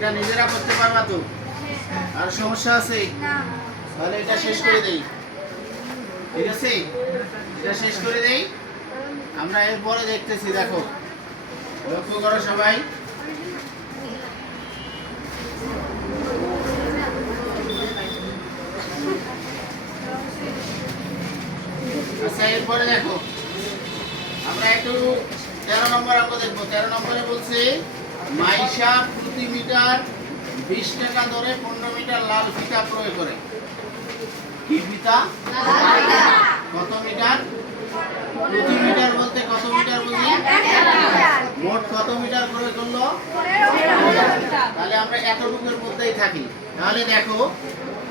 এটা নিজেরা করতে পারবা তো? আর সমস্যা আছে? তাহলে এটা শেষ করে দেই, ঠিক আছে? এটা শেষ করে দেই, আমরা এরপরে দেখতেছি। দেখো, লক্ষ্য করো সবাই। আচ্ছা, এরপরে দেখো আমরা একটু 13 নম্বর অঙ্ক দেখবো। 13 নম্বরে বলছে মাইশা প্রতি মিটার 20 টাকা দরে 15 মিটার লাল ফিতা ক্রয় করে। কি ফিতা? কত মিটার? প্রতি মিটার বলতে কত মিটার বুঝি? মোট কত মিটার ক্রয় করলো? তাহলে আমরা এতটুকুর মধ্যেই থাকি। তাহলে দেখো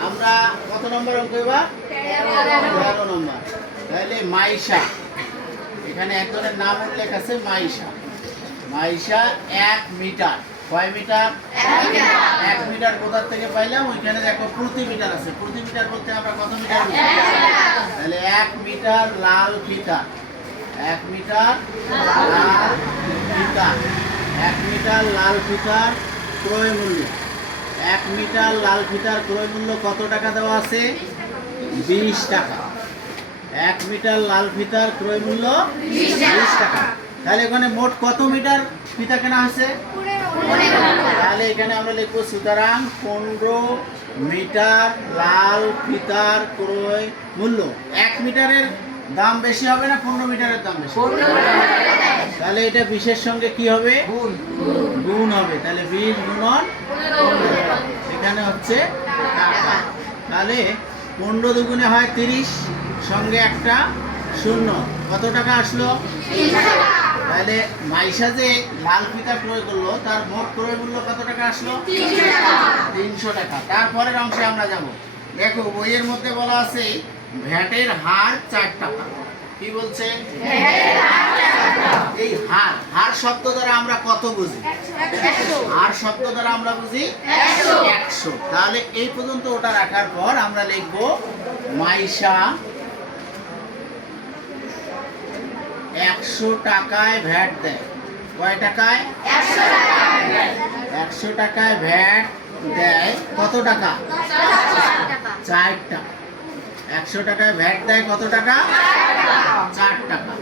আমরা কত নম্বর অঙ্ক এবার? 13 নম্বর। তাহলে মাইশা, এখানে একজনের নাম উল্লেখ আছে, মাইশা। মাইশা 1 মিটার। কয় মিটার? 1 মিটার কোথা থেকে পাইলাম? ওইখানে দেখো প্রতি মিটার আছে। প্রতি মিটার বলতে আমরা কত মিটার বুঝি? তাহলে 1 মিটার লাল ফিতা, 1 মিটার লাল ফিতা, 1 মিটার লাল ফিতার ক্রয় মূল্য, 1 মিটার লাল ফিতার ক্রয় মূল্য কত টাকা দেওয়া আছে? 20 টাকা। 1 মিটার লাল ফিতার ক্রয় মূল্য 20 টাকা। তাহলে এখানে মোট কত মিটার ফিতা কেনা হয়েছে? তাহলে এখানে আমরা লিখবো সুতরাং 15 মিটার লাল ফিতার ক্রয় মূল্য। 1 মিটারের দাম বেশি হবে না 15 মিটারের দাম বেশি? তাহলে এটা 20-এর সঙ্গে কি হবে? গুণ হবে। তাহলে 20 গুণন 15, এখানে হচ্ছে টাকা। তাহলে 15 দুগুণে হয় 30, সঙ্গে একটা শূন্য, কত টাকা আসলো? তাহলে মাইশা যে লাল ফিতা ক্রয় করলো তার মোট ক্রয় মূল্য কত টাকা আসলো? 300 টাকা। তারপরের অংশে আমরা যাব। দেখো বইয়ের মধ্যে বলা আছে ভ্যাটের হার 4 টাকা। কি বলছে? এই হার, হার শব্দ দ্বারা আমরা কত বুঝি? হার শব্দ দ্বারা আমরা বুঝি 100। তাহলে এই পর্যন্ত ওটা রাখার পর আমরা লিখবো মাইশা 100 টাকায় ভ্যাট দেয়। কয় টাকায়? 100 টাকায় ভ্যাট দেয়। কত টাকা? 4 টাকা। 100 টাকায় ভ্যাট দেয় কত টাকা? 4 টাকা।